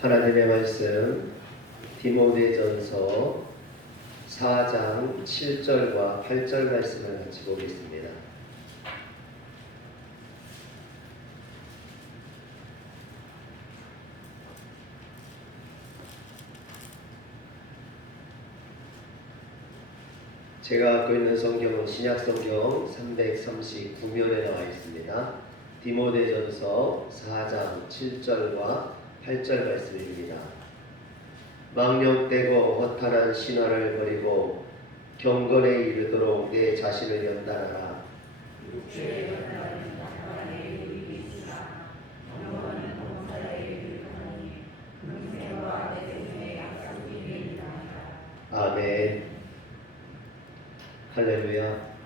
하나님의 말씀 디모데전서 4장 7절과 8절 말씀을 같이 보겠습니다. 제가 갖고 있는 성경은 신약성경 339면에 나와 있습니다. 디모데전서 4장 7절과 8절 말씀입니다. 망령되고 허탄한 신화를 버리고 경건에 이르도록 내 자신을 연단하라. 아멘. 할렐루야.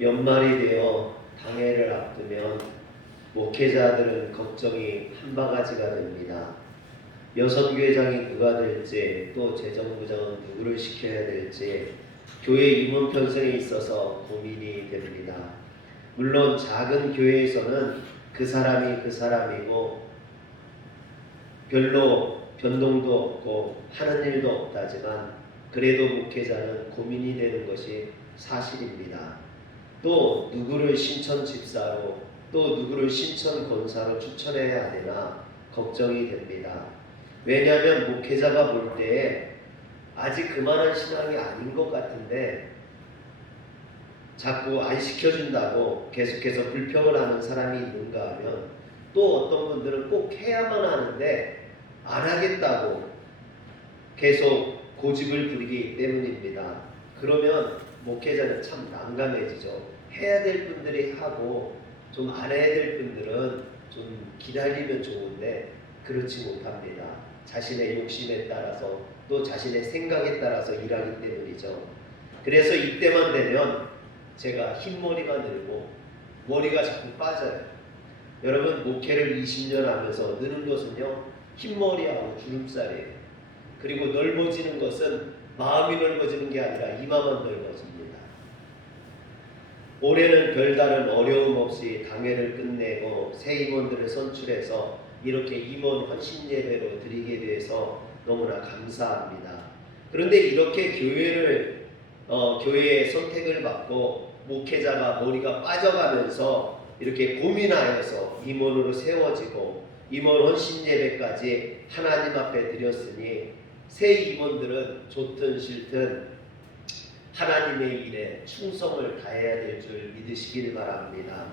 연말이 되어 당회를 앞두면 목회자들은 걱정이 한바가지가 됩니다. 여선교회장이 누가 될지, 또 재정부장은 누구를 시켜야 될지 교회 임원 편성에 있어서 고민이 됩니다. 물론 작은 교회에서는 그 사람이 그 사람이고 별로 변동도 없고 하는 일도 없다지만 그래도 목회자는 고민이 되는 것이 사실입니다. 또 누구를 신천 집사로, 또 누구를 신천 권사로 추천해야 되나 걱정이 됩니다. 왜냐하면 목회자가 볼 때에 아직 그만한 신앙이 아닌 것 같은데 자꾸 안 시켜준다고 계속해서 불평을 하는 사람이 있는가 하면, 또 어떤 분들은 꼭 해야만 하는데 안 하겠다고 계속 고집을 부리기 때문입니다. 그러면 목회자는 참 난감해지죠. 해야 될 분들이 하고 좀 안 해야 될 분들은 좀 기다리면 좋은데 그렇지 못합니다. 자신의 욕심에 따라서, 또 자신의 생각에 따라서 일하기 때문이죠. 그래서 이때만 되면 제가 흰머리가 늘고 머리가 자꾸 빠져요. 여러분, 목회를 20년 하면서 느는 것은요, 흰머리하고 주름살이에요. 그리고 넓어지는 것은 마음이 넓어지는 게 아니라 이마만 넓어집니다. 올해는 별다른 어려움 없이 당회를 끝내고 새 임원들을 선출해서 이렇게 임원 헌신 예배로 드리게 돼서 너무나 감사합니다. 그런데 이렇게 교회의 선택을 받고 목회자가 머리가 빠져가면서 이렇게 고민하여서 임원으로 세워지고 임원 헌신 예배까지 하나님 앞에 드렸으니 새 임원들은 좋든 싫든 하나님의 일에 충성을 다해야 될 줄 믿으시길 바랍니다.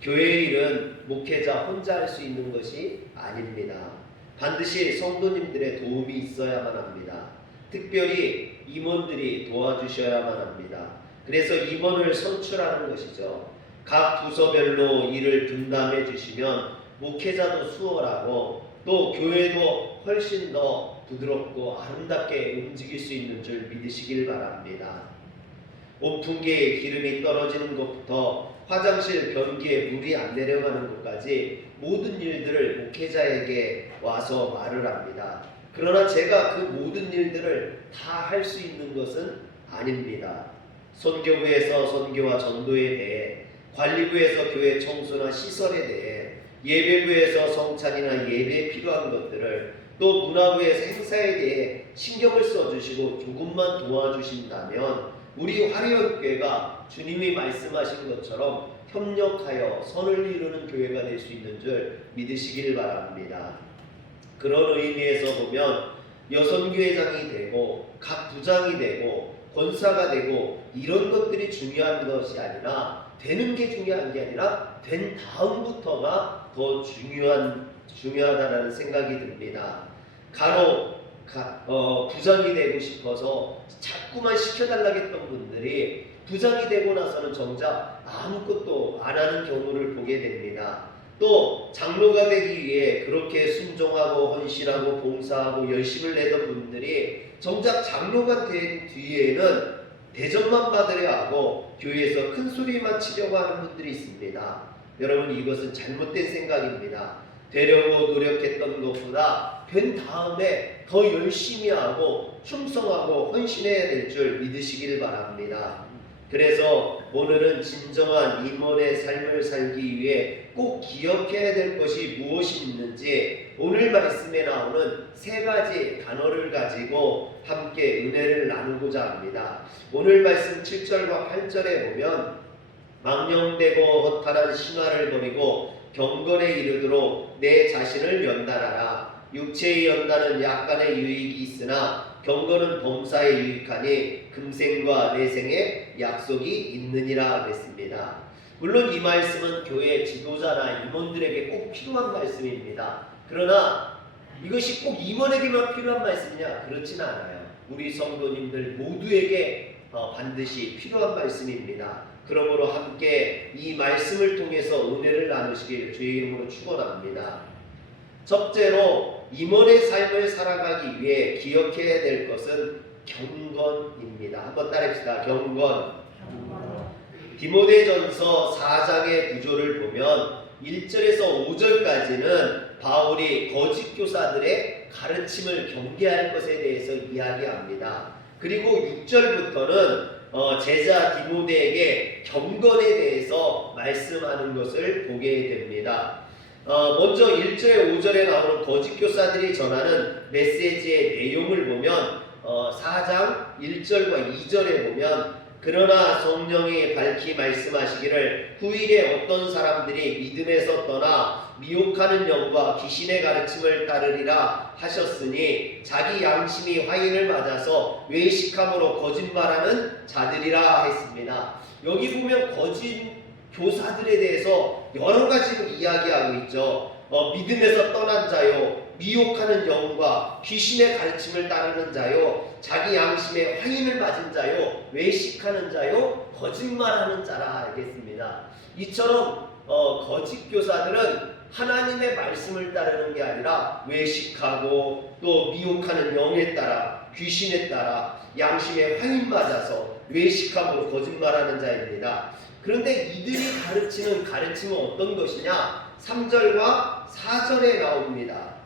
교회의 일은 목회자 혼자 할 수 있는 것이 아닙니다. 반드시 성도님들의 도움이 있어야만 합니다. 특별히 임원들이 도와주셔야만 합니다. 그래서 임원을 선출하는 것이죠. 각 부서별로 일을 분담해 주시면 목회자도 수월하고 또 교회도 훨씬 더 부드럽고 아름답게 움직일 수 있는 줄 믿으시길 바랍니다. 온풍기에 기름이 떨어지는 것부터 화장실 변기에 물이 안 내려가는 것까지 모든 일들을 목회자에게 와서 말을 합니다. 그러나 제가 그 모든 일들을 다 할 수 있는 것은 아닙니다. 선교부에서 선교와 전도에 대해, 관리부에서 교회 청소나 시설에 대해, 예배부에서 성찬이나 예배에 필요한 것들을, 또 문화부에서 행사에 대해 신경을 써주시고 조금만 도와주신다면 우리 화려교회가 주님이 말씀하신 것처럼 협력하여 선을 이루는 교회가 될 수 있는 줄 믿으시길 바랍니다. 그런 의미에서 보면 여선교회장이 되고 각 부장이 되고 권사가 되고 이런 것들이 중요한 것이 아니라, 되는 게 중요한 게 아니라 된 다음부터가 더 중요하다는 생각이 듭니다. 부장이 되고 싶어서 자꾸만 시켜달라고 했던 분들이 부장이 되고 나서는 정작 아무것도 안 하는 경우를 보게 됩니다. 또 장로가 되기 위해 그렇게 순종하고 헌신하고 봉사하고 열심을 내던 분들이 정작 장로가 된 뒤에는 대접만 받으려 하고 교회에서 큰 소리만 치려고 하는 분들이 있습니다. 여러분, 이것은 잘못된 생각입니다. 되려고 노력했던 것보다 된 다음에 더 열심히 하고 충성하고 헌신해야 될 줄 믿으시길 바랍니다. 그래서 오늘은 진정한 임원의 삶을 살기 위해 꼭 기억해야 될 것이 무엇이 있는지 오늘 말씀에 나오는 세 가지 단어를 가지고 함께 은혜를 나누고자 합니다. 오늘 말씀 7절과 8절에 보면 망령되고 허탄한 신화를 버리고 경건에 이르도록 내 자신을 연단하라. 육체의 연단은 약간의 유익이 있으나 경건은 범사에 유익하니 금생과 내생에 약속이 있느니라 그랬습니다. 물론 이 말씀은 교회 지도자나 임원들에게 꼭 필요한 말씀입니다. 그러나 이것이 꼭 임원에게만 필요한 말씀이냐? 그렇진 않아요. 우리 성도님들 모두에게 반드시 필요한 말씀입니다. 그러므로 함께 이 말씀을 통해서 은혜를 나누시길 주의 이름으로 축원합니다. 첫째로 임원의 삶을 살아가기 위해 기억해야 될 것은 경건입니다. 한번 따라합시다. 경건. 디모데전서 4장의 구조를 보면 1절에서 5절까지는 바울이 거짓 교사들의 가르침을 경계할 것에 대해서 이야기합니다. 그리고 6절부터는 제자 디모데에게 경건에 대해서 말씀하는 것을 보게 됩니다. 먼저 1절에 5절에 나오는 거짓 교사들이 전하는 메시지의 내용을 보면 4장 1절과 2절에 보면 그러나 성령이 밝히 말씀하시기를 후일에 어떤 사람들이 믿음에서 떠나 미혹하는 영과 귀신의 가르침을 따르리라 하셨으니 자기 양심이 화인을 맞아서 외식함으로 거짓말하는 자들이라 했습니다. 여기 보면 거짓 교사들에 대해서 여러 가지로 이야기하고 있죠. 믿음에서 떠난 자요, 미혹하는 영과 귀신의 가르침을 따르는 자요, 자기 양심에 화인을 맞은 자요, 외식하는 자요, 거짓말하는 자라 알겠습니다. 이처럼 거짓 교사들은 하나님의 말씀을 따르는 게 아니라 외식하고 또 미혹하는 영에 따라 귀신에 따라 양심에 화인 맞아서 외식하고 거짓말하는 자입니다. 그런데 이들이 가르치는 가르침은 어떤 것이냐? 3절과 4절에 나옵니다.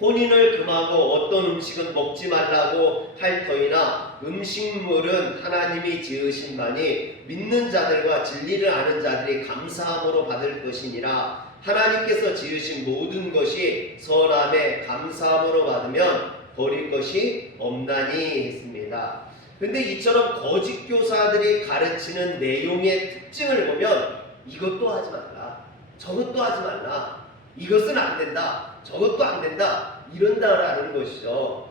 혼인을 금하고 어떤 음식은 먹지 말라고 할 터이나 음식물은 하나님이 지으신 바니 믿는 자들과 진리를 아는 자들이 감사함으로 받을 것이니라. 하나님께서 지으신 모든 것이 선함에 감사함으로 받으면 버릴 것이 없나니 했습니다. 근데 이처럼 거짓 교사들이 가르치는 내용의 특징을 보면 이것도 하지 말라, 저것도 하지 말라, 이것은 안 된다, 저것도 안 된다, 이런다라는 것이죠.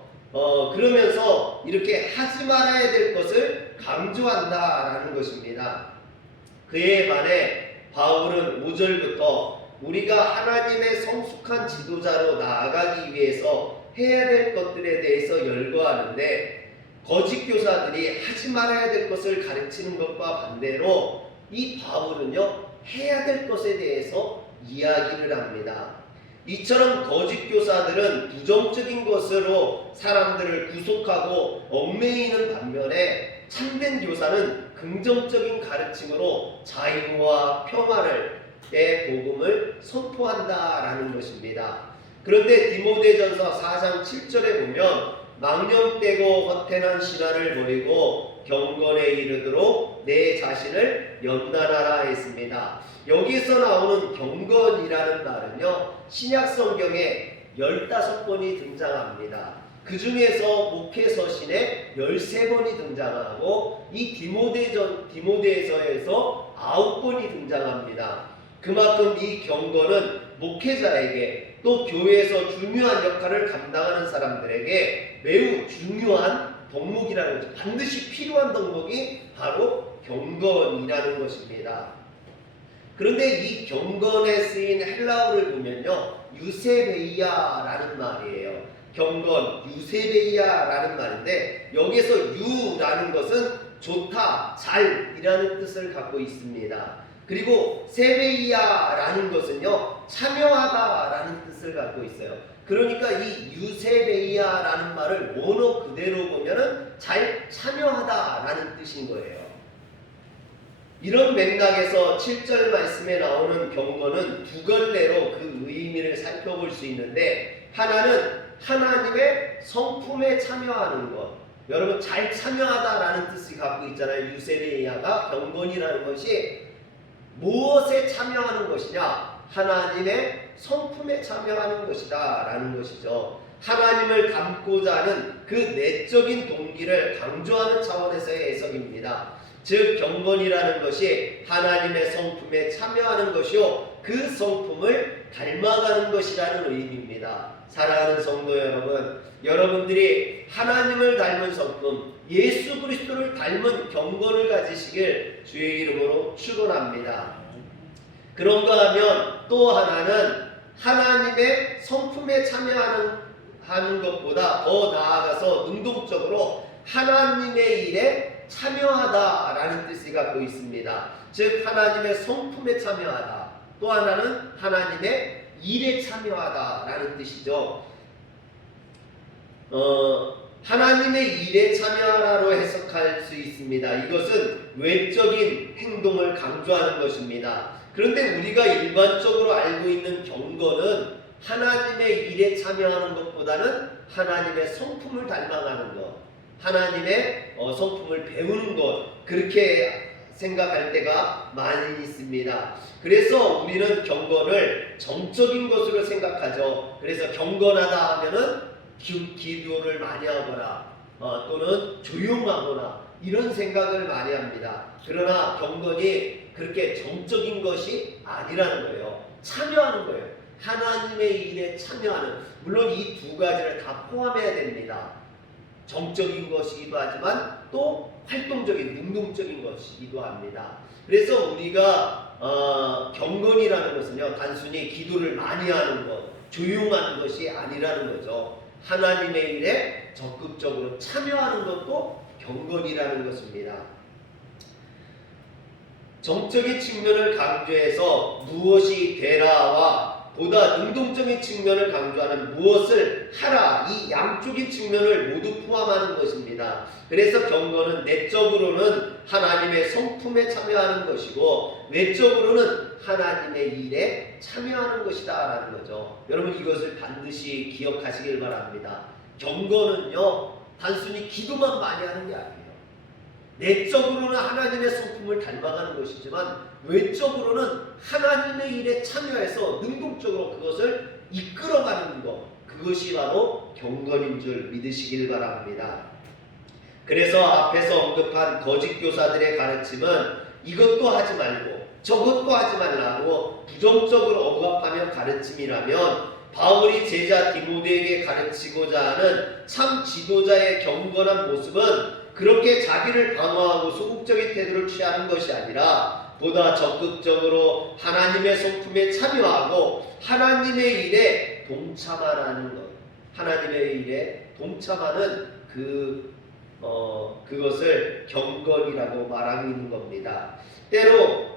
그러면서 이렇게 하지 말아야 될 것을 강조한다라는 것입니다. 그에 반해 바울은 5절부터 우리가 하나님의 성숙한 지도자로 나아가기 위해서 해야 될 것들에 대해서 열거하는데 거짓 교사들이 하지 말아야 될 것을 가르치는 것과 반대로 이 바울은요, 해야 될 것에 대해서 이야기를 합니다. 이처럼 거짓 교사들은 부정적인 것으로 사람들을 구속하고 얽매이는 반면에 참된 교사는 긍정적인 가르침으로 자유와 평화의 복음을 선포한다라는 것입니다. 그런데 디모데전서 4장 7절에 보면 망령되고 허탄한 신화를 버리고 경건에 이르도록 내 자신을 연단하라 했습니다. 여기서 나오는 경건이라는 말은요, 신약 성경에 15번이 등장합니다. 그 중에서 목회 서신에 13번이 등장하고 이 디모데서에서 9번이 등장합니다. 그만큼 이 경건은 목회자에게 또 교회에서 중요한 역할을 감당하는 사람들에게 매우 중요한 덕목이라는 거죠. 반드시 필요한 덕목이 바로 경건이라는 것입니다. 그런데 이 경건에 쓰인 헬라어를 보면요, 유세베이아라는 말이에요. 경건, 유세베이아라는 말인데 여기서 유라는 것은 좋다, 잘이라는 뜻을 갖고 있습니다. 그리고 세베이아라는 것은요, 참여하다라는 뜻을 갖고 있어요. 그러니까 이 유세베이아라는 말을 원어 그대로 보면은 잘 참여하다라는 뜻인 거예요. 이런 맥락에서 7절 말씀에 나오는 경건은 두 갈래로 그 의미를 살펴볼 수 있는데, 하나는 하나님의 성품에 참여하는 것, 여러분 잘 참여하다라는 뜻을 갖고 있잖아요. 유세미야가 경건이라는 것이 무엇에 참여하는 것이냐? 하나님의 성품에 참여하는 것이다 라는 것이죠. 하나님을 닮고자 하는 그 내적인 동기를 강조하는 차원에서의 해석입니다. 즉 경건이라는 것이 하나님의 성품에 참여하는 것이요 그 성품을 닮아가는 것이라는 의미입니다. 사랑하는 성도 여러분, 여러분들이 하나님을 닮은 성품, 예수 그리스도를 닮은 경건을 가지시길 주의 이름으로 축원합니다. 그런가 하면 또 하나는 하나님의 성품에 참여하는 것보다 더 나아가서 능동적으로 하나님의 일에 참여하다라는 뜻이 갖고 있습니다. 즉 하나님의 성품에 참여하다. 또 하나는 하나님의 일에 참여하다라는 뜻이죠. 하나님의 일에 참여하라로 해석할 수 있습니다. 이것은 외적인 행동을 강조하는 것입니다. 그런데 우리가 일반적으로 알고 있는 경건은 하나님의 일에 참여하는 것보다는 하나님의 성품을 닮아가는 것, 하나님의 성품을 배우는 것, 그렇게 생각할 때가 많이 있습니다. 그래서 우리는 경건을 정적인 것으로 생각하죠. 그래서 경건하다 하면은 기도를 많이 하거나 또는 조용하거나 이런 생각을 많이 합니다. 그러나 경건이 그렇게 정적인 것이 아니라는 거예요. 참여하는 거예요. 하나님의 일에 참여하는, 물론 이 두 가지를 다 포함해야 됩니다. 정적인 것이기도 하지만 또 활동적인, 능동적인 것이기도 합니다. 그래서 우리가 경건이라는 것은요 단순히 기도를 많이 하는 것, 조용하는 것이 아니라는 거죠. 하나님의 일에 적극적으로 참여하는 것도 경건이라는 것입니다. 정적인 측면을 강조해서 무엇이 되라와 보다 능동적인 측면을 강조하는 무엇을 하라, 이 양쪽의 측면을 모두 포함하는 것입니다. 그래서 경건은 내적으로는 하나님의 성품에 참여하는 것이고 외적으로는 하나님의 일에 참여하는 것이다 라는 거죠. 여러분 이것을 반드시 기억하시길 바랍니다. 경건은요 단순히 기도만 많이 하는 게 아니에요. 내적으로는 하나님의 성품을 닮아가는 것이지만 외적으로는 하나님의 일에 참여해서 능동적으로 그것을 이끌어가는 것, 그것이 바로 경건인 줄 믿으시길 바랍니다. 그래서 앞에서 언급한 거짓 교사들의 가르침은 이것도 하지 말고 저것도 하지 말라고 부정적으로 억압하며 가르침이라면 바울이 제자 디모데에게 가르치고자 하는 참 지도자의 경건한 모습은 그렇게 자기를 방어하고 소극적인 태도를 취하는 것이 아니라 보다 적극적으로 하나님의 성품에 참여하고 하나님의 일에 동참하라는 것, 하나님의 일에 동참하는 그것을 경건이라고 말하고 있는 겁니다. 때로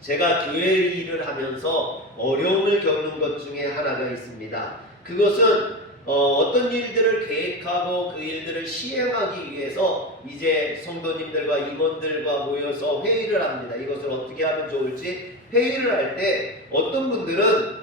제가 교회 일을 하면서 어려움을 겪는 것 중에 하나가 있습니다. 그것은 어떤 일들을 계획하고 그 일들을 시행하기 위해서 이제 성도님들과 임원들과 모여서 회의를 합니다. 이것을 어떻게 하면 좋을지 회의를 할 때 어떤 분들은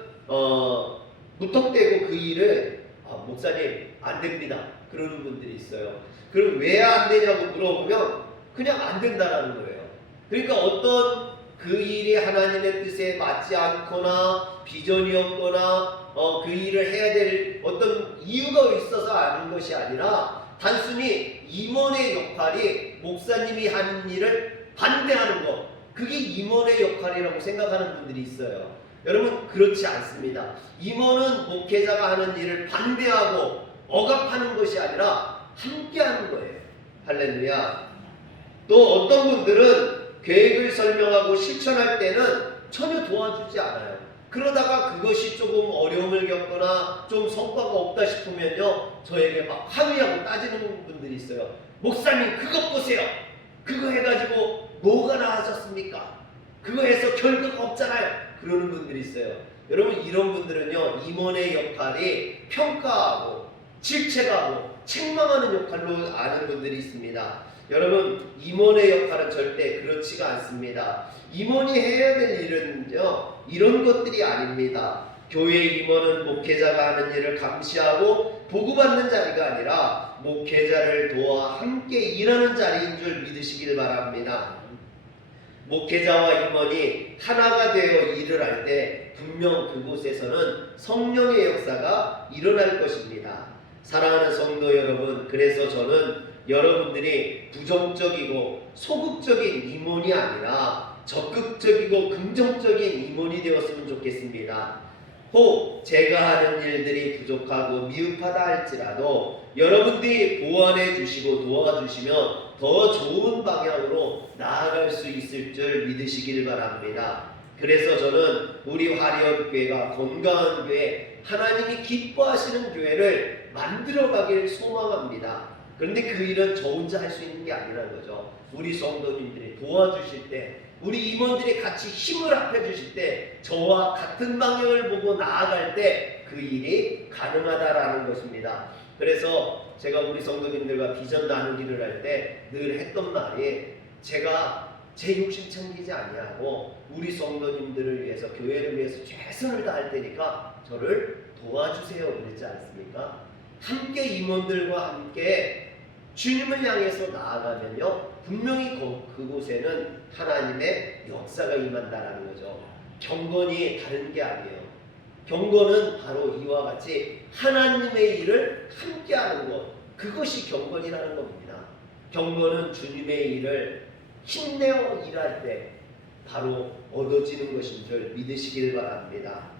무턱대고 그 일을 목사님 안 됩니다 그러는 분들이 있어요. 그럼 왜 안 되냐고 물어보면 그냥 안 된다라는 거예요. 그러니까 어떤 그 일이 하나님의 뜻에 맞지 않거나 비전이 없거나 그 일을 해야 될 어떤 이유가 있어서 하는 것이 아니라 단순히 임원의 역할이 목사님이 하는 일을 반대하는 것, 그게 임원의 역할이라고 생각하는 분들이 있어요. 여러분 그렇지 않습니다. 임원은 목회자가 하는 일을 반대하고 억압하는 것이 아니라 함께하는 거예요. 할렐루야. 또 어떤 분들은 계획을 설명하고 실천할 때는 전혀 도와주지 않아요. 그러다가 그것이 조금 어려움을 겪거나 좀 성과가 없다 싶으면요 저에게 막 항의하고 따지는 분들이 있어요. 목사님 그것 보세요. 그거 해가지고 뭐가 나아졌습니까? 그거 해서 결과가 없잖아요. 그러는 분들이 있어요. 여러분 이런 분들은요 임원의 역할이 평가하고 질책하고 책망하는 역할로 아는 분들이 있습니다. 여러분 임원의 역할은 절대 그렇지가 않습니다. 임원이 해야 될 일은요 이런 것들이 아닙니다. 교회 임원은 목회자가 하는 일을 감시하고 보고받는 자리가 아니라 목회자를 도와 함께 일하는 자리인 줄 믿으시길 바랍니다. 목회자와 임원이 하나가 되어 일을 할 때 분명 그곳에서는 성령의 역사가 일어날 것입니다. 사랑하는 성도 여러분, 그래서 저는 여러분들이 부정적이고 소극적인 임원이 아니라 적극적이고 긍정적인 임원이 되었으면 좋겠습니다. 혹 제가 하는 일들이 부족하고 미흡하다 할지라도 여러분들이 보완해 주시고 도와주시면 더 좋은 방향으로 나아갈 수 있을 줄 믿으시길 바랍니다. 그래서 저는 우리 화려교회가 건강한 교회, 하나님이 기뻐하시는 교회를 만들어가길 소망합니다. 그런데 그 일은 저 혼자 할 수 있는 게 아니라는 거죠. 우리 성도님들이 도와주실 때, 우리 임원들이 같이 힘을 합해주실 때, 저와 같은 방향을 보고 나아갈 때 그 일이 가능하다라는 것입니다. 그래서 제가 우리 성도님들과 비전 나누기를 할 때 늘 했던 말이, 제가 제 욕심 챙기지 아니하고 우리 성도님들을 위해서, 교회를 위해서 최선을 다할 테니까 저를 도와주세요 그랬지 않습니까? 함께 임원들과 함께 주님을 향해서 나아가면요, 분명히 그곳에는 하나님의 역사가 임한다라는 거죠. 경건이 다른 게 아니에요. 경건은 바로 이와 같이 하나님의 일을 함께 하는 것, 그것이 경건이라는 겁니다. 경건은 주님의 일을 힘내어 일할 때 바로 얻어지는 것인 줄 믿으시길 바랍니다.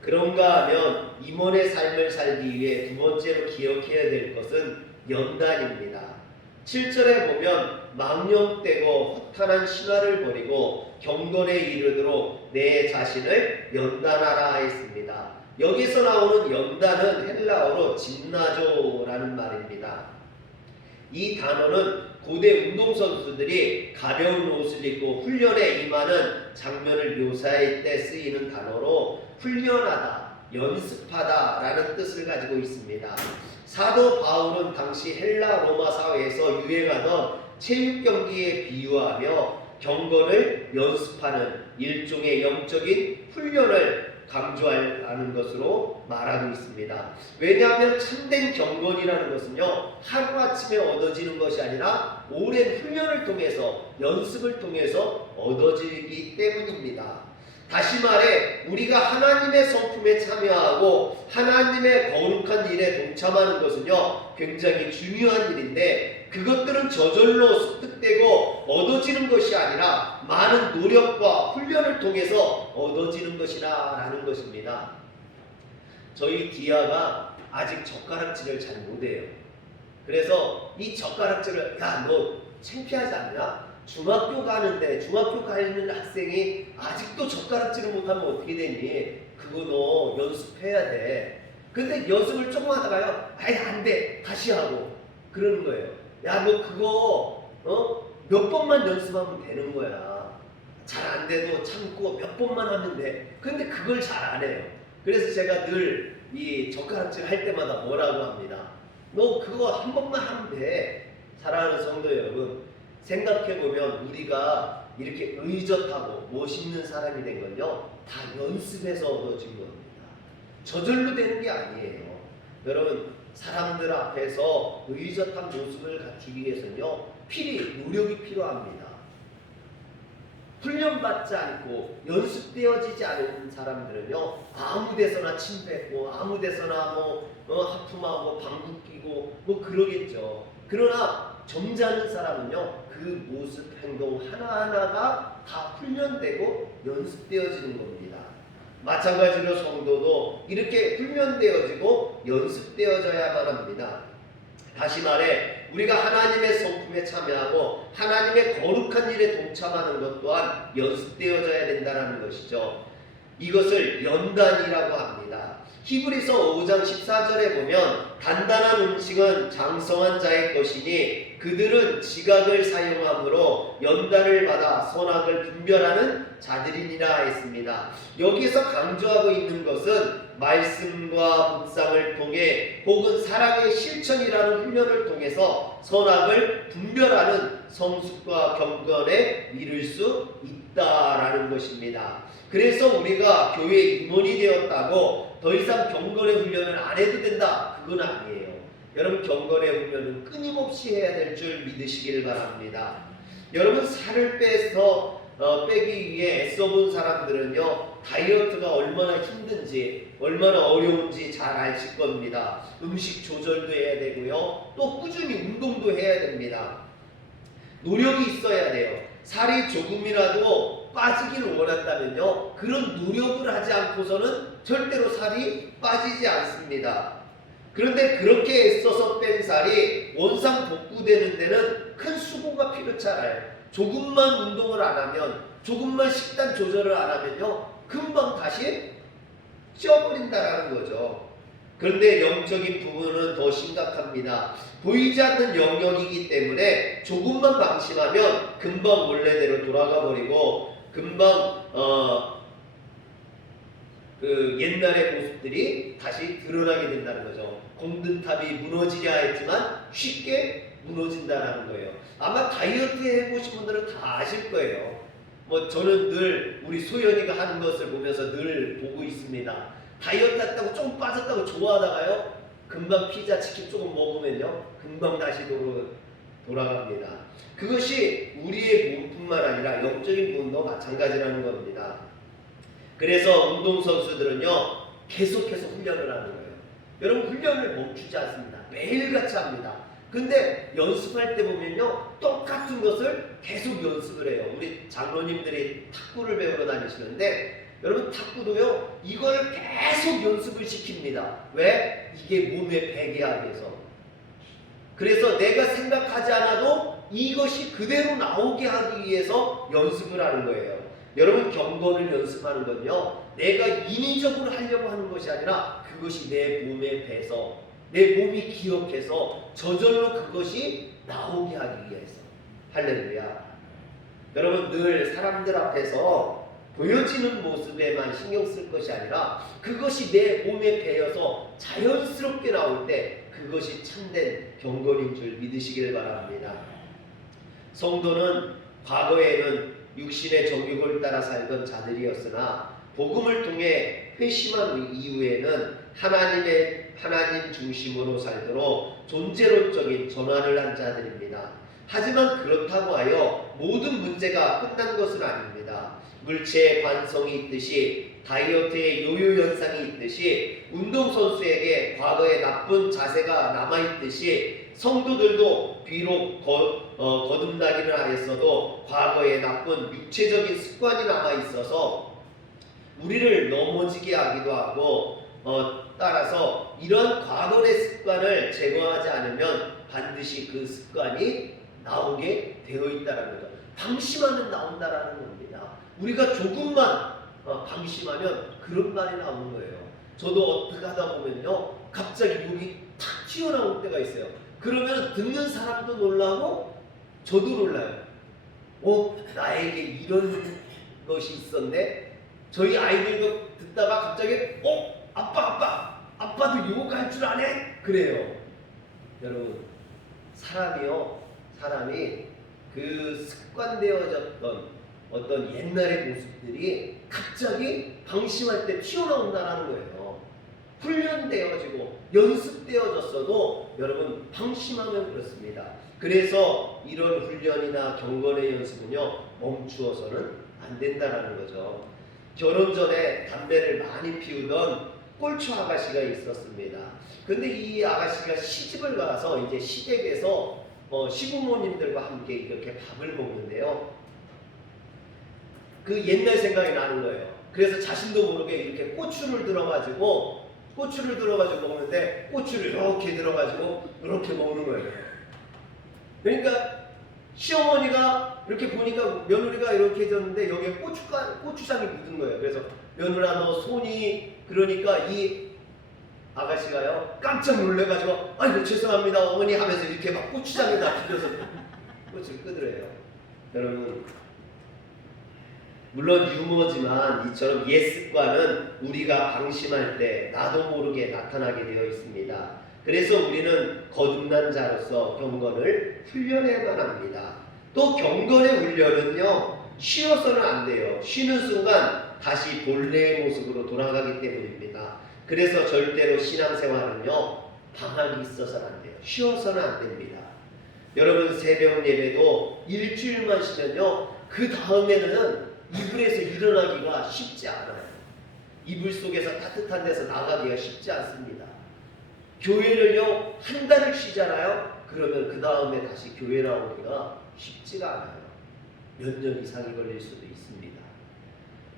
그런가 하면 임원의 삶을 살기 위해 두 번째로 기억해야 될 것은 연단입니다. 7절에 보면 망령되고 허탄한 신화를 버리고 경건에 이르도록 내 자신을 연단하라 했습니다. 여기서 나오는 연단은 헬라어로 짐나조라는 말입니다. 이 단어는 고대 운동선수들이 가벼운 옷을 입고 훈련에 임하는 장면을 묘사할 때 쓰이는 단어로 훈련하다, 연습하다 라는 뜻을 가지고 있습니다. 사도 바울은 당시 헬라 로마 사회에서 유행하던 체육 경기에 비유하며 경건을 연습하는 일종의 영적인 훈련을 강조하는 것으로 말하고 있습니다. 왜냐하면 참된 경건이라는 것은요, 하루아침에 얻어지는 것이 아니라 오랜 훈련을 통해서, 연습을 통해서 얻어지기 때문입니다. 다시 말해 우리가 하나님의 성품에 참여하고 하나님의 거룩한 일에 동참하는 것은요, 굉장히 중요한 일인데 그것들은 저절로 습득되고 얻어지는 것이 아니라 많은 노력과 훈련을 통해서 얻어지는 것이라는 것입니다. 저희 디아가 아직 젓가락질을 잘 못해요. 그래서 이 젓가락질을, 야, 너 창피하지 않냐? 중학교 가 있는 학생이 아직도 젓가락질을 못하면 어떻게 되니? 그거 너 연습해야 돼. 근데 연습을 조금 하다가요, 아이 안 돼, 다시 하고 그러는 거예요. 야, 너 그거 몇 번만 연습하면 되는 거야. 잘 안 돼도 참고 몇 번만 하면 돼. 근데 그걸 잘 안 해요. 그래서 제가 늘 이 젓가락질 할 때마다 뭐라고 합니다. 너 그거 한 번만 하면 돼. 사랑하는 성도 여러분, 생각해보면 우리가 이렇게 의젓하고 멋있는 사람이 된 건요, 다 연습해서 얻어진 겁니다. 저절로 되는 게 아니에요. 여러분, 사람들 앞에서 의젓한 모습을 갖기 위해서는요, 필히 노력이 필요합니다. 훈련받지 않고 연습되어지지 않은 사람들은요, 아무 데서나 침 뱉고 아무 데서나 하품하고 방귀 끼고 그러겠죠. 그러나 점잖은 사람은요, 그 모습, 행동 하나하나가 다 훈련되고 연습되어지는 겁니다. 마찬가지로 성도도 이렇게 훈련되어지고 연습되어져야만 합니다. 다시 말해 우리가 하나님의 성품에 참여하고 하나님의 거룩한 일에 동참하는 것 또한 연습되어져야 된다는 것이죠. 이것을 연단이라고 합니다. 히브리서 5장 14절에 보면 단단한 음식은 장성한 자의 것이니 그들은 지각을 사용함으로 연단을 받아 선악을 분별하는 자들이니라 했습니다. 여기서 강조하고 있는 것은 말씀과 묵상을 통해 혹은 사랑의 실천이라는 훈련을 통해서 선악을 분별하는 성숙과 경건에 이를 수 있다라는 것입니다. 그래서 우리가 교회 임원이 되었다고 더 이상 경건의 훈련을 안 해도 된다, 그건 아니에요. 여러분, 경건의 훈련은 끊임없이 해야 될 줄 믿으시길 바랍니다. 여러분, 살을 빼기 위해 애써본 사람들은요, 다이어트가 얼마나 힘든지, 얼마나 어려운지 잘 아실 겁니다. 음식 조절도 해야 되고요, 또 꾸준히 운동도 해야 됩니다. 노력이 있어야 돼요. 살이 조금이라도 빠지기를 원한다면요, 그런 노력을 하지 않고서는 절대로 살이 빠지지 않습니다. 그런데 그렇게 애써서 뺀 살이 원상 복구되는 데는 큰 수고가 필요찮아요. 조금만 운동을 안 하면, 조금만 식단 조절을 안 하면요, 금방 다시 쪄버린다라는 거죠. 그런데 영적인 부분은 더 심각합니다. 보이지 않는 영역이기 때문에 조금만 방심하면 금방 원래대로 돌아가 버리고, 금방 그 옛날의 모습들이 다시 드러나게 된다는 거죠. 공든탑이 무너지려 했지만 쉽게 무너진다는 거예요. 아마 다이어트 해보신 분들은 다 아실 거예요. 뭐 저는 늘 우리 소연이가 하는 것을 보면서 늘 보고 있습니다. 다이어트 했다고 좀 빠졌다고 좋아하다가요, 금방 피자 치킨 조금 먹으면요, 금방 다시 돌아갑니다. 그것이 우리의 몸뿐만 아니라 영적인 부분도 마찬가지라는 겁니다. 그래서 운동선수들은요, 계속해서 훈련을 하는 거예요. 여러분, 훈련을 멈추지 않습니다. 매일같이 합니다. 근데 연습할 때 보면요, 똑같은 것을 계속 연습을 해요. 우리 장로님들이 탁구를 배우러 다니시는데, 여러분, 탁구도요, 이걸 계속 연습을 시킵니다. 왜? 이게 몸에 배게 하기 위해서. 그래서 내가 생각하지 않아도 이것이 그대로 나오게 하기 위해서 연습을 하는 거예요. 여러분, 경건을 연습하는 건요, 내가 인위적으로 하려고 하는 것이 아니라 그것이 내 몸에 배서, 내 몸이 기억해서 저절로 그것이 나오게 하기 위해서. 할렐루야. 여러분, 늘 사람들 앞에서 보여지는 모습에만 신경 쓸 것이 아니라 그것이 내 몸에 배어서 자연스럽게 나올 때 그것이 참된 경건인 줄 믿으시길 바랍니다. 성도는 과거에는 육신의 정욕을 따라 살던 자들이었으나 복음을 통해 회심한 이후에는 하나님 중심으로 살도록 존재론적인 전환을 한 자들입니다. 하지만 그렇다고 하여 모든 문제가 끝난 것은 아닙니다. 물체의 관성이 있듯이, 다이어트의 요요 현상이 있듯이, 운동선수에게 과거의 나쁜 자세가 남아있듯이, 성도들도 비록 거듭나기는 하였어도 과거의 나쁜 육체적인 습관이 남아있어서 우리를 넘어지게 하기도 하고, 따라서 이런 과거의 습관을 제거하지 않으면 반드시 그 습관이 나오게 되어 있다는 거죠. 방심하면 나온다라는 겁니다. 우리가 조금만 방심하면 그런 말이 나오는 거예요. 저도 어떻게 하다 보면요, 갑자기 욕이 탁 튀어나올 때가 있어요. 그러면 듣는 사람도 놀라고 저도 놀라요. 나에게 이런 것이 있었네. 저희 아이들도 듣다가 갑자기 아빠도 욕할 줄 아네? 그래요. 여러분, 사람이 그 습관되어졌던 어떤 옛날의 모습들이 갑자기 방심할 때 튀어나온다는 거예요. 훈련되어지고 연습되어졌어도 여러분, 방심하면 그렇습니다. 그래서 이런 훈련이나 경건의 연습은요, 멈추어서는 안 된다는 거죠. 결혼 전에 담배를 많이 피우던 꼴초 아가씨가 있었습니다. 근데 이 아가씨가 시집을 가서 이제 시댁에서 시부모님들과 함께 이렇게 밥을 먹는데요, 그 옛날 생각이 나는 거예요. 그래서 자신도 모르게 이렇게 고추를 들어가지고 먹는데, 고추를 이렇게 들어가지고 이렇게 먹는 거예요. 그러니까 시어머니가 이렇게 보니까 며느리가 이렇게 해줬는데 여기에 고추장이 묻은 거예요. 그래서 며느라 너 손이, 그러니까 이 아가씨가요, 깜짝 놀래가지고 아이고 죄송합니다 어머니 하면서 이렇게 막 고추장에다 비벼서 꽃을 끄더래요. 여러분, 물론 유머지만 이처럼 옛 습관은 우리가 방심할 때 나도 모르게 나타나게 되어 있습니다. 그래서 우리는 거듭난 자로서 경건을 훈련해야만 합니다. 또 경건의 훈련은요, 쉬어서는 안 돼요. 쉬는 순간 다시 본래의 모습으로 돌아가기 때문입니다. 그래서 절대로 신앙생활은요, 방학이 있어서는 안 돼요. 쉬어서는 안 됩니다. 여러분, 새벽 예배도 일주일만 쉬면요, 그 다음에는 이불에서 일어나기가 쉽지 않아요. 이불 속에서 따뜻한 데서 나가기가 쉽지 않습니다. 교회를요, 한 달을 쉬잖아요. 그러면 그 다음에 다시 교회 나오기가 쉽지가 않아요. 몇 년 이상이 걸릴 수도 있습니다.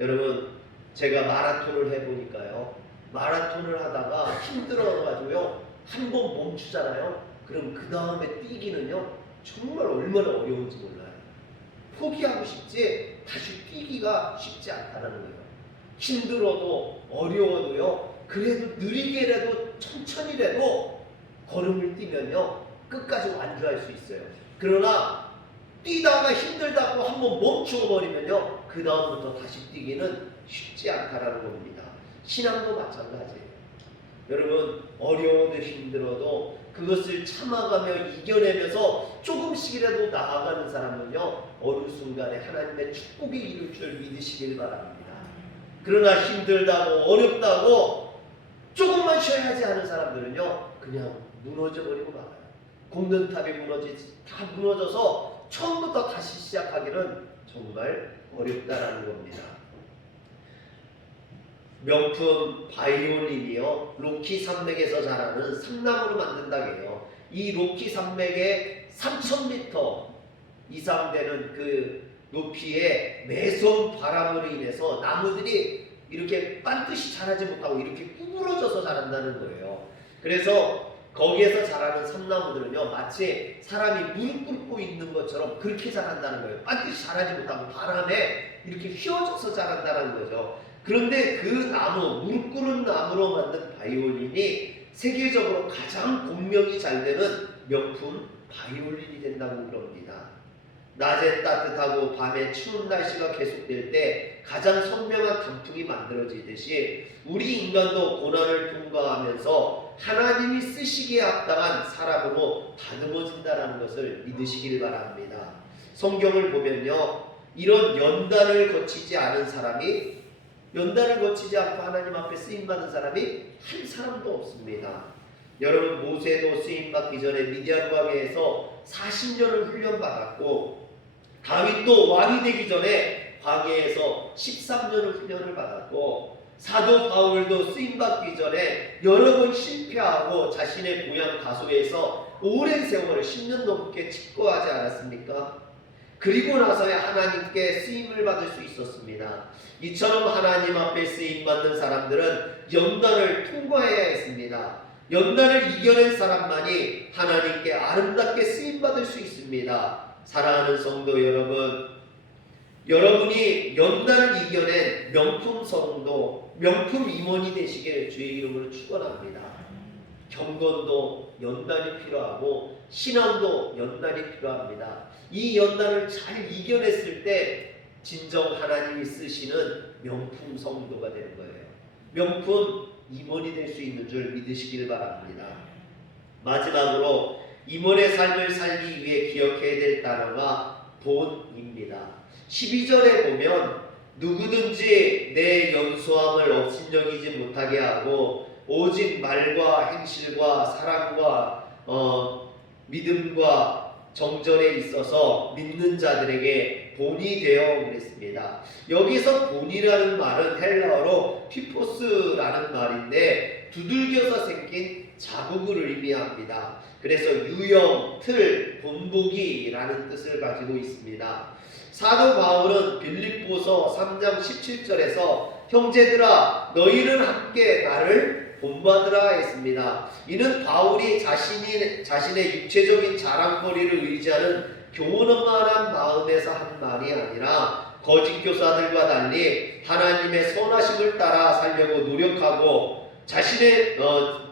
여러분, 제가 마라톤을 해보니까요, 마라톤을 하다가 힘들어가지고요, 한 번 멈추잖아요. 그럼 그 다음에 뛰기는요, 정말 얼마나 어려운지 몰라요. 포기하고 싶지 다시 뛰기가 쉽지 않다는 거예요. 힘들어도 어려워도요, 그래도 느리게라도 천천히라도 걸음을 뛰면요, 끝까지 완주할 수 있어요. 그러나 뛰다가 힘들다고 한번 멈춰버리면요, 그 다음부터 다시 뛰기는 쉽지 않다라는 겁니다. 신앙도 마찬가지예요. 여러분, 어려워도 힘들어도 그것을 참아가며 이겨내면서 조금씩이라도 나아가는 사람은요, 어느 순간에 하나님의 축복이 이룰 줄 믿으시길 바랍니다. 그러나 힘들다고 어렵다고 조금만 쉬어야지 하는 사람들은요, 그냥 무너져버리고 말아요. 공든탑이 다 무너져서 처음부터 다시 시작하기는 정말 어렵다라는 겁니다. 명품 바이올린이요, 로키 산맥에서 자라는 삼나무로 만든다고 해요. 이 로키 산맥에 3,000m 이상 되는 그 높이의 매서운 바람으로 인해서 나무들이 이렇게 반드시 자라지 못하고 이렇게 구부러져서 자란다는 거예요. 그래서 거기에서 자라는 삼나무들은요, 마치 사람이 무릎 꿇고 있는 것처럼 그렇게 자란다는 거예요. 반드시 자라지 못하고 바람에 이렇게 휘어져서 자란다는 거죠. 그런데 그 나무, 무릎 꿇은 나무로 만든 바이올린이 세계적으로 가장 공명이 잘 되는 명품 바이올린이 된다고 그럽니다. 낮에 따뜻하고 밤에 추운 날씨가 계속될 때 가장 선명한 단풍이 만들어지듯이 우리 인간도 고난을 통과하면서 하나님이 쓰시기에 합당한 사람으로 다듬어진다는 것을 믿으시길 바랍니다. 성경을 보면요, 이런 연단을 거치지 않은 사람이, 연단을 거치지 않고 하나님 앞에 쓰임받은 사람이 한 사람도 없습니다. 여러분, 모세도 쓰임받기 전에 미디안 광야에서 40년을 훈련받았고, 다윗도 왕이 되기 전에 광야에서 13년을 훈련을 받았고, 사도 바울도 쓰임받기 전에 여러 번 실패하고 자신의 고향 다소에서 오랜 세월을 10년 넘게 집거하지 않았습니까? 그리고 나서야 하나님께 쓰임을 받을 수 있었습니다. 이처럼 하나님 앞에 쓰임받는 사람들은 연단을 통과해야 했습니다. 연단을 이겨낸 사람만이 하나님께 아름답게 쓰임받을 수 있습니다. 사랑하는 성도 여러분, 여러분이 연단을 이겨낸 명품 성도, 명품 임원이 되시길 주의 이름으로 축원합니다. 경건도 연단이 필요하고 신앙도 연단이 필요합니다. 이 연단을 잘 이겨냈을 때 진정 하나님이 쓰시는 명품 성도가 되는 거예요. 명품 임원이 될 수 있는 줄 믿으시길 바랍니다. 마지막으로 임원의 삶을 살기 위해 기억해야 될 단어가 본입니다. 12절에 보면 누구든지 내 연소함을 업신여기지 못하게 하고 오직 말과 행실과 사랑과 믿음과 정절에 있어서 믿는 자들에게 본이 되어 그랬습니다. 여기서 본이라는 말은 헬라어로 피포스라는 말인데 두들겨서 생긴 자국을 의미합니다. 그래서 유형, 틀, 본보기라는 뜻을 가지고 있습니다. 사도 바울은 빌립보서 3장 17절에서 형제들아 너희는 함께 나를 본받으라 했습니다. 이는 바울이 자신의 육체적인 자랑거리를 의지하는 교만한 마음에서 한 말이 아니라 거짓 교사들과 달리 하나님의 선하심을 따라 살려고 노력하고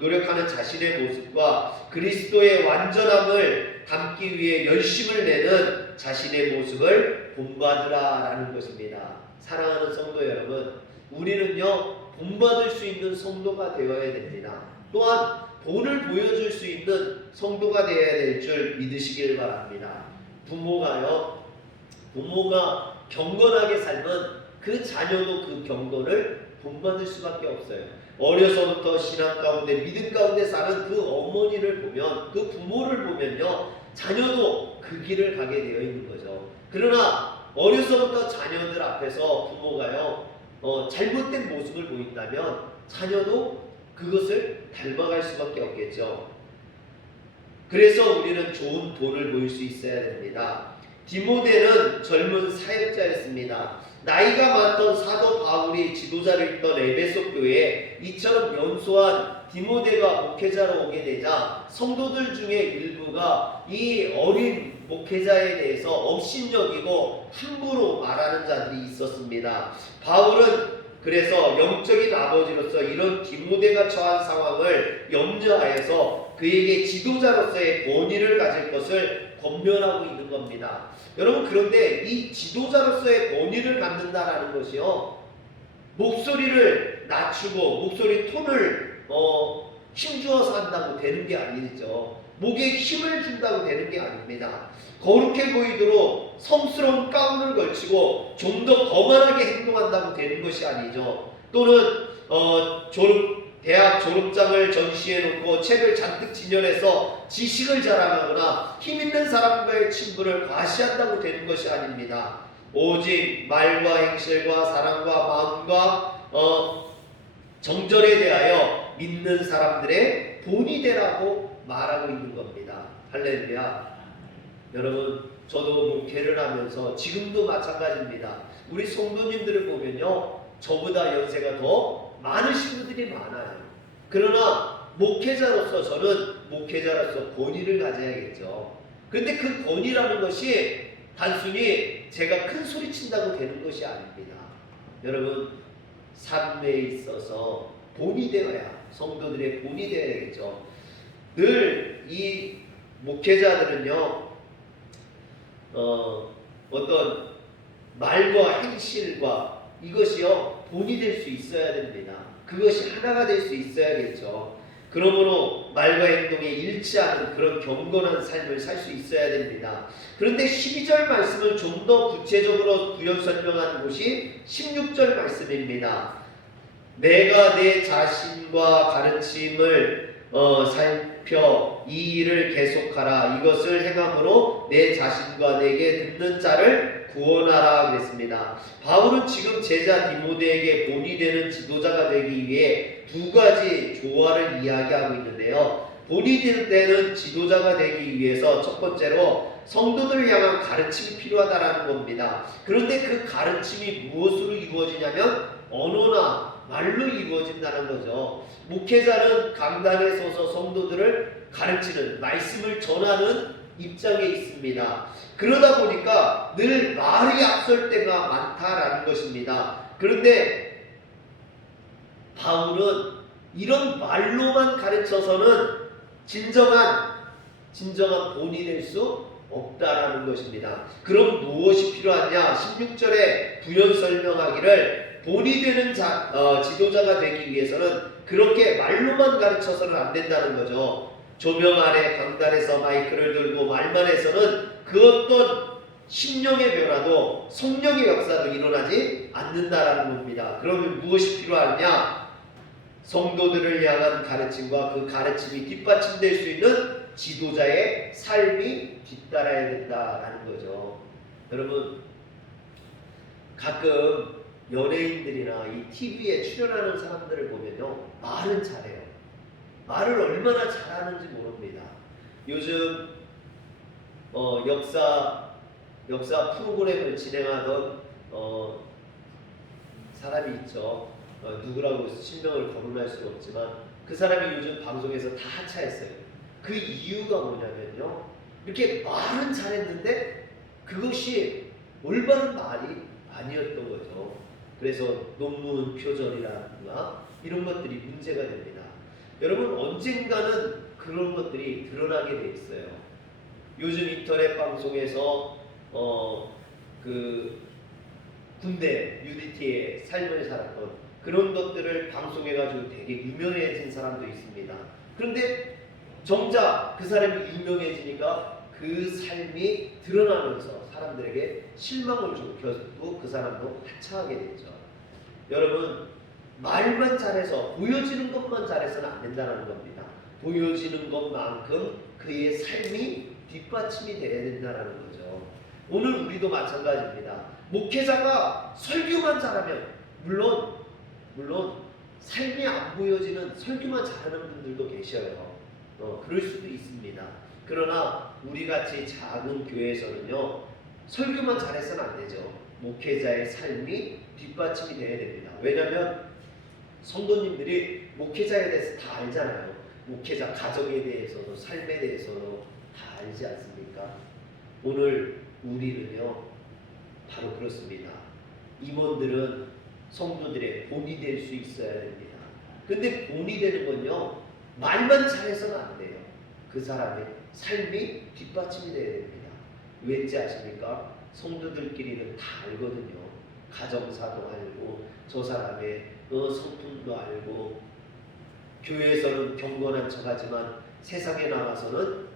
노력하는 자신의 모습과 그리스도의 완전함을 담기 위해 열심을 내는 자신의 모습을 본받으라라는 것입니다. 사랑하는 성도 여러분, 우리는요 본받을 수 있는 성도가 되어야 됩니다. 또한 본을 보여줄 수 있는 성도가 되어야 될 줄 믿으시길 바랍니다. 부모가 경건하게 살면 그 자녀도 그 경건을 본받을 수밖에 없어요. 어려서부터 신앙 가운데 믿음 가운데 사는 그 어머니를 보면, 그 부모를 보면요 자녀도 그 길을 가게 되어 있는 거죠. 그러나 어려서부터 자녀들 앞에서 부모가요 잘못된 모습을 보인다면 자녀도 그것을 닮아갈 수밖에 없겠죠. 그래서 우리는 좋은 본을 보일 수 있어야 됩니다. 디모데는 젊은 사역자였습니다. 나이가 많던 사도 바울이 지도자를 있던 에베소 교회에 이처럼 연소한 디모데가 목회자로 오게 되자 성도들 중에 일부가 이 어린 목회자에 대해서 업신여기고 함부로 말하는 자들이 있었습니다. 바울은 그래서 영적인 아버지로서 이런 디모데가 처한 상황을 염려하여서 그에게 지도자로서의 본의를 가질 것을 권면하고 있는 겁니다. 여러분, 그런데 이 지도자로서의 본의를 갖는다라는 것이요 목소리를 낮추고 목소리 톤을 힘주어서 한다고 되는 게 아니죠. 목에 힘을 준다고 되는 게 아닙니다. 거룩해 보이도록 성스러운 가운을 걸치고 좀 더 거만하게 행동한다고 되는 것이 아니죠. 또는 대학 졸업장을 전시해 놓고 책을 잔뜩 진열해서 지식을 자랑하거나 힘있는 사람과의 친분을 과시한다고 되는 것이 아닙니다. 오직 말과 행실과 사랑과 마음과 정절에 대하여 믿는 사람들의 본이 되라고 말하고 있는 겁니다. 할렐루야. 여러분, 저도 목회를 하면서 지금도 마찬가지입니다. 우리 성도님들을 보면요 저보다 연세가 더 많으신 분들이 많아요. 그러나 목회자로서 저는 목회자로서 권위를 가져야겠죠. 그런데 그 권위라는 것이 단순히 제가 큰 소리 친다고 되는 것이 아닙니다. 여러분, 삶에 있어서 본이 되어야, 성도들의 본이 되어야겠죠. 늘 이 목회자들은요 어떤 말과 행실과 이것이요 본이 될 수 있어야 됩니다. 그것이 하나가 될 수 있어야겠죠. 그러므로 말과 행동에 일치하는 그런 경건한 삶을 살 수 있어야 됩니다. 그런데 12절 말씀을 좀 더 구체적으로 부연 설명하는 곳이 16절 말씀입니다. 내가 내 자신과 가르침을 살펴 이 일을 계속하라. 이것을 행함으로 내 자신과 내게 듣는 자를 구원하라 그랬습니다. 바울은 지금 제자 디모데에게 본이 되는 지도자가 되기 위해 두 가지 조화를 이야기하고 있는데요. 본이 되는 지도자가 되기 위해서 첫 번째로 성도들을 향한 가르침이 필요하다라는 겁니다. 그런데 그 가르침이 무엇으로 이루어지냐면 언어나 말로 이루어진다는 거죠. 목회자는 강단에 서서 성도들을 가르치는, 말씀을 전하는 입장에 있습니다. 그러다 보니까 늘 말이 앞설 때가 많다라는 것입니다. 그런데 바울은 이런 말로만 가르쳐서는 진정한 본이 될 수 없다라는 것입니다. 그럼 무엇이 필요하냐? 16절에 부연 설명하기를 본이 되는 지도자가 되기 위해서는 그렇게 말로만 가르쳐서는 안 된다는 거죠. 조명 아래 강단에서 마이크를 들고 말만 해서는 그 어떤 심령의 변화도 성령의 역사도 일어나지 않는다라는 겁니다. 그러면 무엇이 필요하냐? 성도들을 향한 가르침과 그 가르침이 뒷받침될 수 있는 지도자의 삶이 뒤따라야 된다라는 거죠. 여러분, 가끔 연예인들이나 이 TV에 출연하는 사람들을 보면요 말은 잘해요. 말을 얼마나 잘하는지 모릅니다. 요즘 역사 프로그램을 진행하던 사람이 있죠. 누구라고 실명을 거론할 수는 없지만 그 사람이 요즘 방송에서 다 하차했어요. 그 이유가 뭐냐면요, 이렇게 말은 잘했는데 그것이 올바른 말이 아니었던 거죠. 그래서 논문 표절이라든가 이런 것들이 문제가 됩니다. 여러분, 언젠가는 그런 것들이 드러나게 돼 있어요. 요즘 인터넷 방송에서 그 군대 UDT의 삶을 살았던 그런 것들을 방송해가지고 되게 유명해진 사람도 있습니다. 그런데 정작 그 사람이 유명해지니까 그 삶이 드러나면서 사람들에게 실망을 주고 결국 그 사람도 하차하게 되죠. 여러분, 말만 잘해서 보여지는 것만 잘해서는 안 된다는 겁니다. 보여지는 것만큼 그의 삶이 뒷받침이 돼야 된다는 거죠. 오늘 우리도 마찬가지입니다. 목회자가 설교만 잘하면 물론 삶이 안 보여지는 설교만 잘하는 분들도 계셔요. 그럴 수도 있습니다. 그러나 우리같이 작은 교회에서는요, 설교만 잘해서는 안 되죠. 목회자의 삶이 뒷받침이 돼야 됩니다. 왜냐하면 성도님들이 목회자에 대해서 다 알잖아요. 목회자 가정에 대해서도 삶에 대해서도 다 알지 않습니까? 오늘 우리는요, 바로 그렇습니다. 임원들은 성도들의 본이 될 수 있어야 됩니다. 근데 본이 되는 건요, 말만 잘해서는 안 돼요. 그 사람의 삶이 뒷받침이 돼야 됩니다. 왠지 아십니까? 성도들끼리는 다 알거든요. 가정사도 알고, 저 사람의 성품도 알고, 교회에서는 경건한 척하지만 세상에 나가서는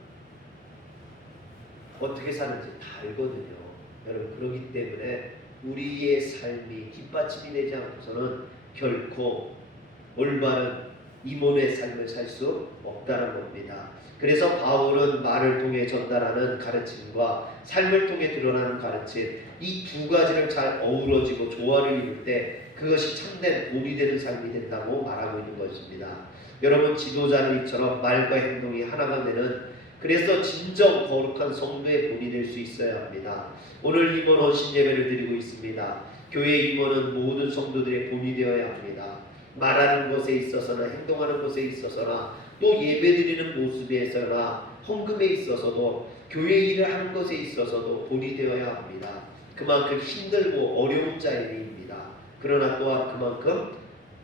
어떻게 사는지 다 알거든요. 여러분, 그렇기 때문에 우리의 삶이 뒷받침이 되지 않고서는 결코 올바른 임원의 삶을 살 수 없다는 겁니다. 그래서 바울은 말을 통해 전달하는 가르침과 삶을 통해 드러나는 가르침, 이 두 가지를 잘 어우러지고 조화를 이룰 때 그것이 참된 본이 되는 삶이 된다고 말하고 있는 것입니다. 여러분, 지도자는 이처럼 말과 행동이 하나가 되는, 그래서 진정 거룩한 성도의 본이 될 수 있어야 합니다. 오늘 임원 헌신 예배를 드리고 있습니다. 교회 임원은 모든 성도들의 본이 되어야 합니다. 말하는 것에 있어서나 행동하는 것에 있어서나 또 예배드리는 모습에서나 헌금에 있어서도 교회 일을 하는 것에 있어서도 본이 되어야 합니다. 그만큼 힘들고 어려운 자리입니다. 그러나 또한 그만큼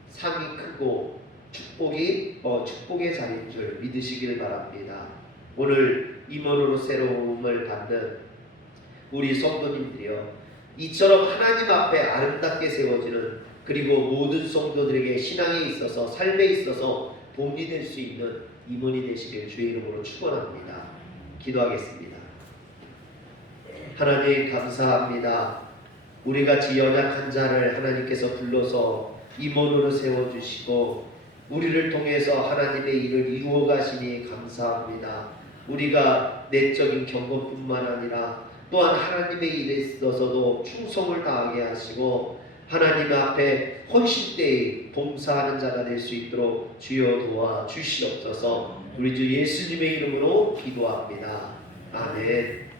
상이 크고 축복의 자리인 줄 믿으시길 바랍니다. 오늘 임원으로 새로움을 받는 우리 성도님들이요, 이처럼 하나님 앞에 아름답게 세워지는, 그리고 모든 성도들에게 신앙에 있어서 삶에 있어서 본이 될 수 있는 임원이 되시길 주의 이름으로 축원합니다. 기도하겠습니다. 하나님, 감사합니다. 우리같이 연약한 자를 하나님께서 불러서 임원으로 세워주시고 우리를 통해서 하나님의 일을 이루어가시니 감사합니다. 우리가 내적인 경건뿐만 아니라 또한 하나님의 일에 있어서도 충성을 다하게 하시고 하나님 앞에 헌신되이 봉사하는 자가 될 수 있도록 주여 도와 주시옵소서. 우리 주 예수님의 이름으로 기도합니다. 아멘.